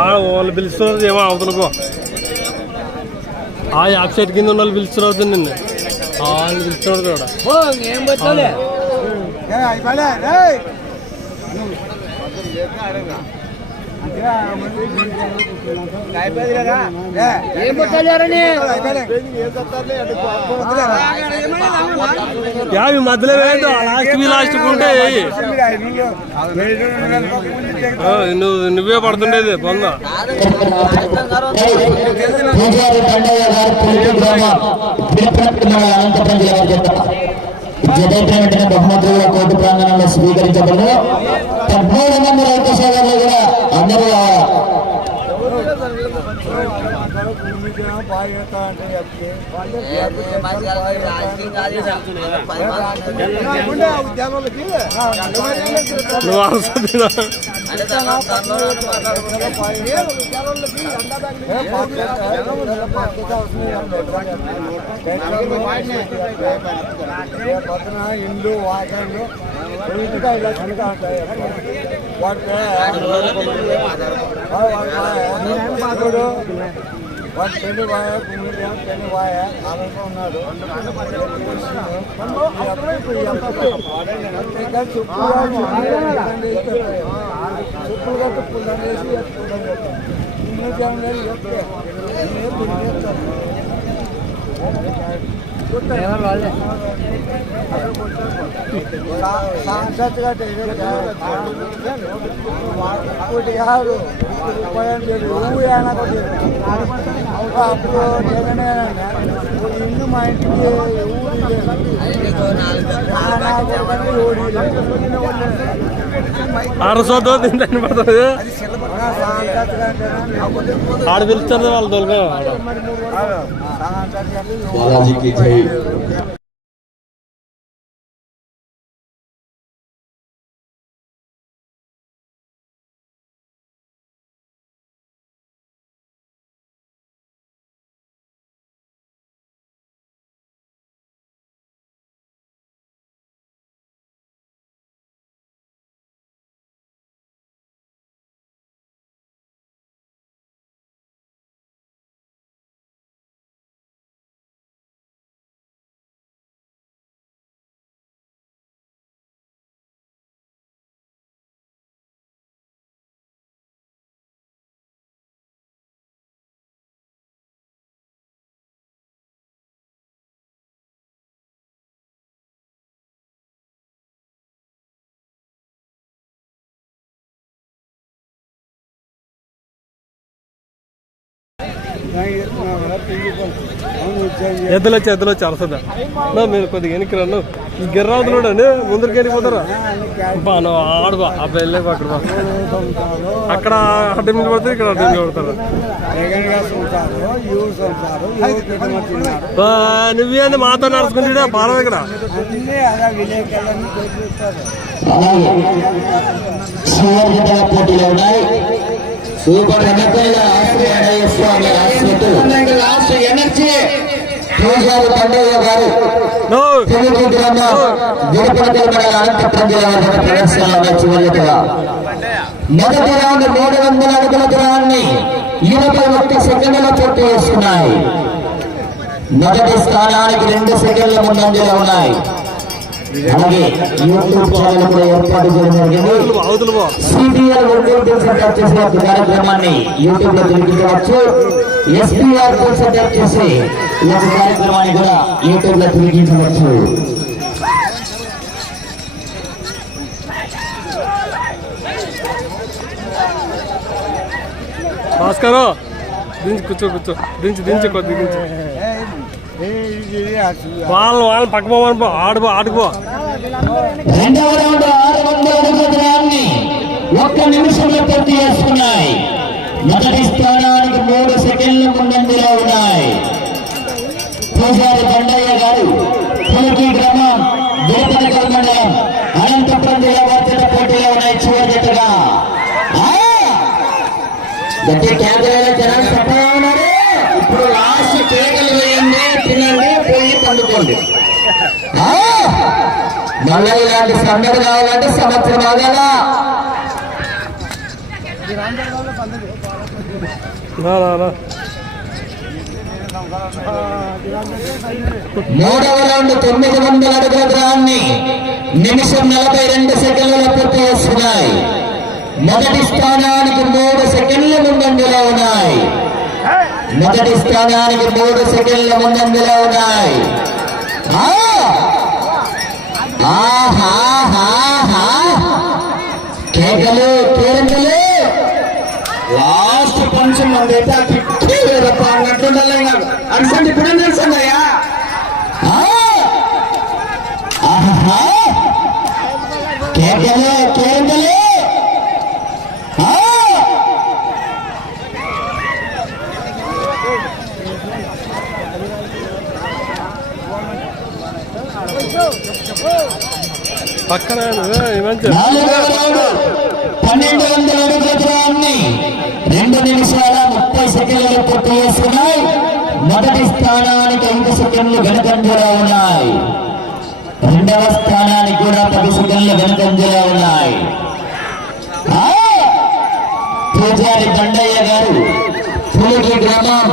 ఆ, వాళ్ళు పిలుస్తున్నారు ఏమో అవతలకో ఆ యాప్ సైట్ కింద ఉన్న వాళ్ళు పిలుస్తున్నారు నిన్ను ఆ, వాళ్ళు పిలుస్తున్నారు కూడా ఏం పెట్టాలి ఏం? పెట్టాలి యా ఈ మధ్యలో లాస్ట్ మీ లాస్ట్ ఉంటే నువ్వు నువ్వే పడుతుండేది పొంద. పూజారి దండయ్య గారు పులికి కోర్టు ప్రాంగణంలో స్వీకరించబడదు తద్వారా మంది రైతు సోదరులు కూడా అందరూ నువ్వు అవసరం ఇండ్లు వాసనలు ఇలా కనుక ఉంటాయి వాడు పెళ్ళి వాయ కుమ్మిడి పెళ్ళి వాయ ఆనందం ఉన్నాడు చుట్టూగా తుప్పులు వేసి ఒకటి కాదు రూపాయలు ఊరు అప్పుడు జగనే ఇల్లు మా ఇంటికి అరసోతో తింటాను పడుతుంది. ఆడ పిలుస్తుంది వాళ్ళు తొలగా బాలాజీకి జై. ఎద్దులు వచ్చి ఎద్దులు వచ్చి అరసదా నా మీరు కొద్దిగా వెనక్కి రన్ను ఈ గిర్రాదులు అండి ముందరికి వెళ్ళిపోతారా? బా నువ్వు ఆడుబా ఆ వెళ్ళే అక్కడ బా. అక్కడ అడ్డు మీద పడుతుంది ఇక్కడ అడ్డు మీద పడతారు నువ్వేంది మాతో నడుచుకుంటే బాల ఇక్కడ పోటీలో ఉన్నాయి. సూపర్ ఎన్నికల ఆశ్రయ స్వామి ఆశ్రయ పూజారి తండ్రయ్య గారు నో. తెలుగు గ్రామం గిరిపతి మండల అనంతపురం జిల్లా ప్రదర్శనలో చివరి జతగా మొదటి రౌండ్ మూడు వందల అడుగుల దూరాన్ని ఇరవై ఒకటి సెకండ్ల పూర్తి చేస్తున్నాయి మొదటి స్థానానికి రెండు సెకండ్ల ముందంజలో ఉన్నాయి. అలాగే యూట్యూబ్ ఛానల్ కూడా ఏర్పాటు చేయడం జరిగింది. అవతలు పో సిబిఆర్ ఒంగోలు సెంటర్ చేసే కార్యక్రమాన్ని యూట్యూబ్లో తిరిగించవచ్చు. ఎస్పీఆర్ సెంటర్ చేసే ఈ యొక్క కార్యక్రమాన్ని కూడా యూట్యూబ్లో తిరిగించవచ్చు. భాస్కరు దించి కూర్చో కూర్చో. దించి దించి కొద్ది దించి. వాళ్ళు వాళ్ళని పక్క పోవాలి పో ఆడుపో ఆడుకో రెండవ రౌండ్ ఆరు వందల అడుగుల దూరాన్ని ఒక్క నిమిషంలో పూర్తి చేసుకున్నాయి. మొదటి స్థానానికి మూడు సెకండ్ల ముందంజలో ఉన్నాయి. పూజారి దండయ్య గారు పూర్తి గ్రామం గిరిపతి మండలం అనంతపురం జిల్లా వర్తన పోటీలో ఉన్నాయి చివరి గట్టి కేంద్రాల జనాలు చెప్పగా కేకలు వేయండి తినండి పోయి పండుకోండి మళ్ళీ ఇలాంటి సందడి కావాలంటే సంవత్సరం ఆగాల మూడవ రౌండ్ తొమ్మిది వందల అడుగుల దూరాన్ని నిమిషం నలభై రెండు సెకండ్లలో పూర్తి చేస్తున్నాయి. మొదటి స్థానానికి మూడు సెకండ్ల ముందంజలో ఉన్నాయి. మొదటి స్థానానికి మూడు సెకండ్ల ముందంజలో ఉన్నాయి. ఆ! కేకలు కేరింతలు లాస్ట్ పంచం మంది అయితే ఆ కిట్టి వేరప్ప అన్నట్టుండాలి అడిసండి ఇప్పుడే తెలుసండయ్యా ఆ! కేకలు కేరింతలు పక్కన పన్నెండు వందల అడుగుల దూరాన్ని రెండు నిమిషాల ముప్పై సెకండ్లు పూర్తి చేసుకున్నాయి మొదటి స్థానానికి ఐదు సెకండ్లు వెనకంజలో ఉన్నాయి. రెండవ స్థానానికి కూడా పది సెకండ్లు వెనకంజలో ఉన్నాయి. ఆ! పూజారి దండయ్య గారు పులికి గ్రామం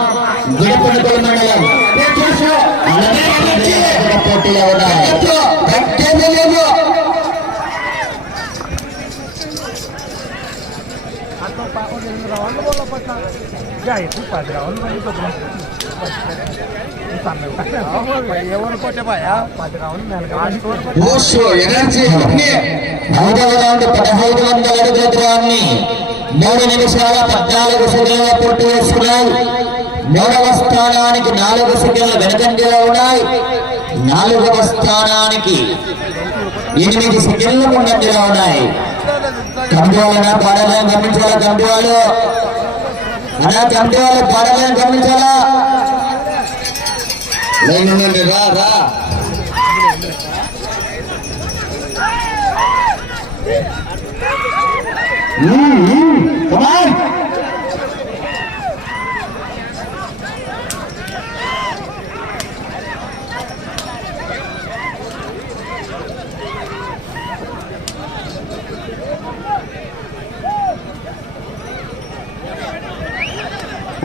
గిడపడుకుల మండలం. పోటీలో ఉన్నాయి పదహైదు వందల అడుగుల దూరాన్ని మూడు నిమిషాల పద్నాలుగు సెకండ్ల పూర్తి చేసుకున్నాయి. మూడవ స్థానానికి నాలుగు సెకండ్ల వెనకంజలో ఉన్నాయి. నాలుగవ స్థానానికి ఎనిమిది సెకండ్ల ముందంజలో ఉన్నాయి. కంపెనీలను పాడాలని గమనించాలా కంపెనీ అలా కంపెనీ వాళ్ళు పాడాలని గమనించాలా? లేనుండండి ఉండండి రా రా. కుమార్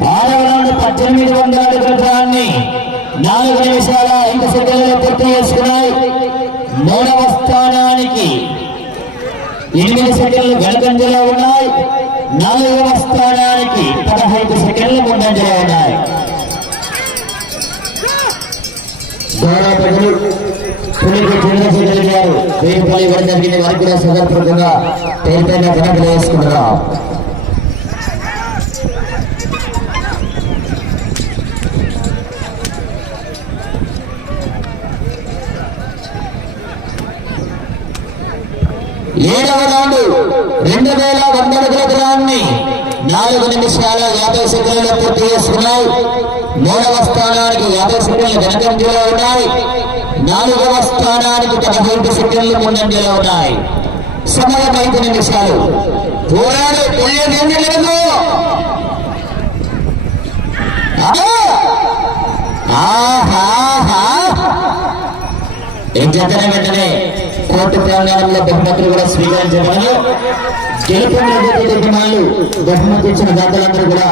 ఆరవ రౌండ్ పద్దెనిమిది వందల చిత్రాన్ని నాలుగు నిమిషాల ఐదు సెకండ్లు పూర్తి చేసుకున్నాయి. మూడవ స్థానానికి ఎనిమిది సెకండ్లు వెనకంజలో ఉన్నాయి. నాలుగవ స్థానానికి పదహైదు సెకండ్లు ముందంజలో ఉన్నాయి. గౌరవ పులికి చంద్రశేఖర్ గారు వేరుపల్లి ఇవ్వడం జరిగింది వారికి కూడా సదర్పూర్వకంగా పేరు పైన వేసుకుంటున్నాం ఏడవ రౌండ్ రెండు వేల వంద అడుగుల దూరాన్ని నాలుగు నిమిషాల యాభై సెకండ్లు పూర్తి చేసుకున్నాయి. మూడవ స్థానానికి యాభై సెకండ్లు వెనకంజలో ఉన్నాయి. నాలుగవ స్థానానికి పదిహేను సెకండ్లు ముందంజలో ఉన్నాయి. సమయం ఐదు నిమిషాలు. పోరాడు పోయేది లేదు. ఏం చేతనే వెంటనే? కోర్టు ప్రాంగణంలో బహుమతులు కూడా స్వీకరించమని గెలుపు నిర్వహించాలు బహుమతి ఇచ్చిన దాతలందరూ కూడా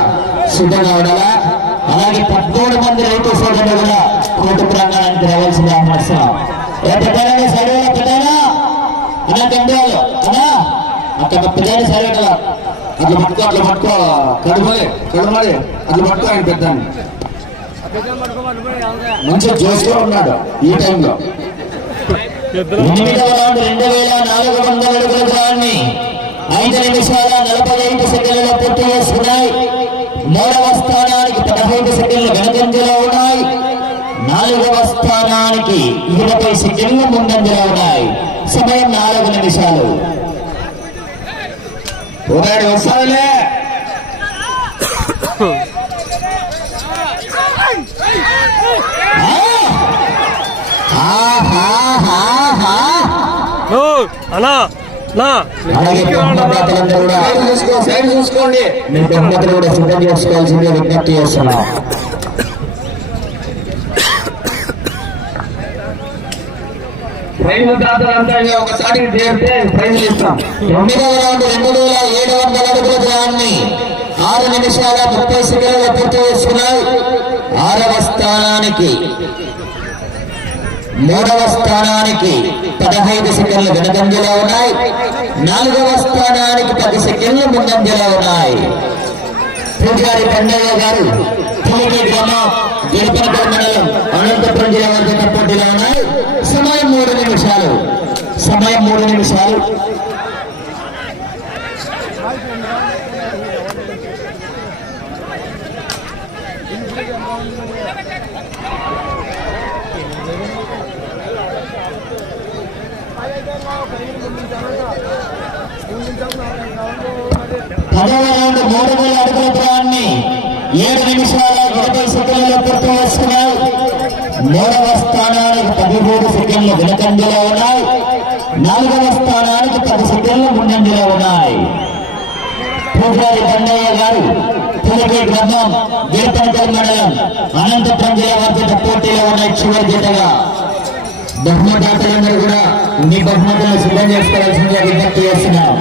సిద్ధంగా ఉండాలా? అలాగే పదమూడు మంది రైతు సోదరులు కూడా కోర్టు ప్రాంగణానికి రావాల్సింది ఆహ్వానిస్తున్నాం ఏ పెద్దనా సైడ్ పెద్దనా అలా కండేవాళ్ళు అలా అక్కడ పెద్దని సైడ్ అట్లా పట్టుకో అట్లా పట్టుకో. కడుమలే కడుమలే అట్లా పట్టుకో ఆయన పెద్దాన్ని. మంచి జోష్లో ఉన్నాడు ఈ టైంలో. రౌండ్ రెండు వేల నాలుగు వందల అడుగుల దూరాన్ని ఐదు నిమిషాల నలభై ఐదు సెకండ్లలో పూర్తి చేసుకున్నాయి మూడవ స్థానానికి పదహైదు సెకండ్లు వెనకంజలో ఉన్నాయి. నాలుగవ స్థానానికి ఇరవై సెకండ్లు ముందంజలో ఉన్నాయి. సమయం నాలుగు నిమిషాలు. పోరాడు వస్తాడులే ఆహాహాహా. అన్నా చూసుకోండి. కూడా సిద్ధం చేసుకోవాల్సిందిగా విజ్ఞప్తి చేస్తున్నాం. ప్రైజ్ దాతలంతా ఒకసారి చేరితే ప్రైజ్ ఇస్తాం తొమ్మిదవ రౌండ్ రెండు వేల ఏడు వందల అడుగుల దూరాన్ని ఆరు నిమిషాల ముప్పై సెకండ్లు పూర్తి చేసుకున్నాయి ఆరవ స్థానానికి మూడవ స్థానానికి పదహైదు సెకండ్లు వెనకంజలో ఉన్నాయి. నాలుగవ స్థానానికి పది సెకండ్లు ముందంజలో ఉన్నాయి. పూజారి పండయ్య గారు తిరిగి గ్రామం గెలుపనపల్లి మండలం అనంతపురం జిల్లా వద్ద పోటీలో ఉన్నాయి. సమయం మూడు నిమిషాలు. సమయం మూడు నిమిషాలు. పదవ రౌండ్ మూడు వేల అడుగుల దూరాన్ని ఏడు నిమిషాల ఇరవై సెకండ్లలో పూర్తి చేసుకున్నాయి. మూడవ స్థానానికి పదిహేడు సెకండ్లు వెనకంజలో ఉన్నాయి. నాలుగవ స్థానానికి పది సెకండ్లు ముందంజలో ఉన్నాయి. పూజారి దండయ్య గారు పులిపే గ్రామం గిరిపనకల్ మండలం అనంతపురం జిల్లా వద్ద పోటీలో ఉన్నాయి చివరి జతగా. బహుమతాతలందరూ కూడా మీ బహుమతులను సిద్ధం చేసుకోవాల్సిందిగా విజ్ఞప్తి చేస్తున్నాం.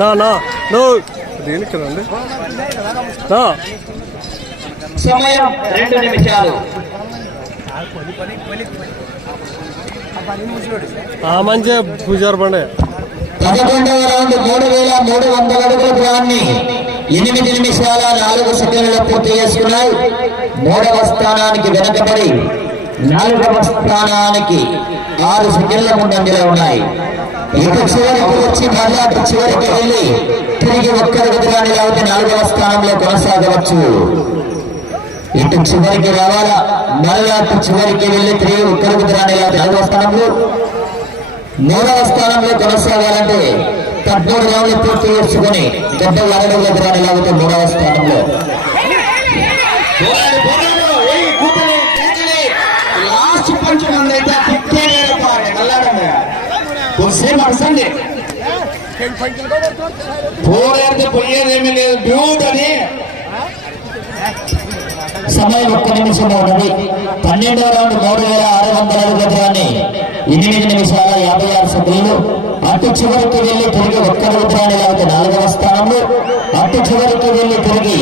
నా నా నో. దేనికి రండి నా. సమయం రెండు నిమిషాలు. ఆ మంచి పూజారి బండే. పదకొండవ రౌండ్ మూడు వేల మూడు వందల అడుగుల దూరాన్ని ఎనిమిది నిమిషాల నాలుగు సెకండ్లు పూర్తి చేసుకున్నాయి. మూడవ స్థానానికి వెనకబడి నాలుగవ స్థానానికి ఆరు సెకండ్ల ముందంజలో ఉన్నాయి. ఇటు చివరికి వచ్చి మళ్ళీ అటు చివరికి వెళ్ళి తిరిగి ఒక్కరికి దూరాన్ని లేకపోతే నాలుగవ స్థానంలో కొనసాగవచ్చు. ఇటు చివరికి రావాలా? మళ్ళీ అటు చివరికి వెళ్ళి తిరిగి ఒక్కరికి దూరాన్ని లేకపోతే నాలుగవ స్థానంలో మూడవ స్థానంలో కొనసాగాలంటే పద్మూడు రౌండ్లు పూర్తి చేసుకుని డెబ్బై అరవై దగ్గర లేకపోతే మూడవ స్థానంలో. లాస్ట్ పంచ్ మంది అయితే పోరాడితే పోయేదేమీ లేదు. డ్యూట్ అని సమయం ఒక్క నిమిషం ఉన్నది. పన్నెండవ రౌండ్ మూడు వేల ఆరు వందల అడుగుల దూరాన్ని ఎనిమిది నిమిషాల యాభై ఆరు సెకండ్లు. అటు చివరికి వెళ్ళి తిరిగి ఒక్క రూపాయలు లేకపోతే నాలుగవ స్థానంలో అటు చివరికి వెళ్ళి తిరిగి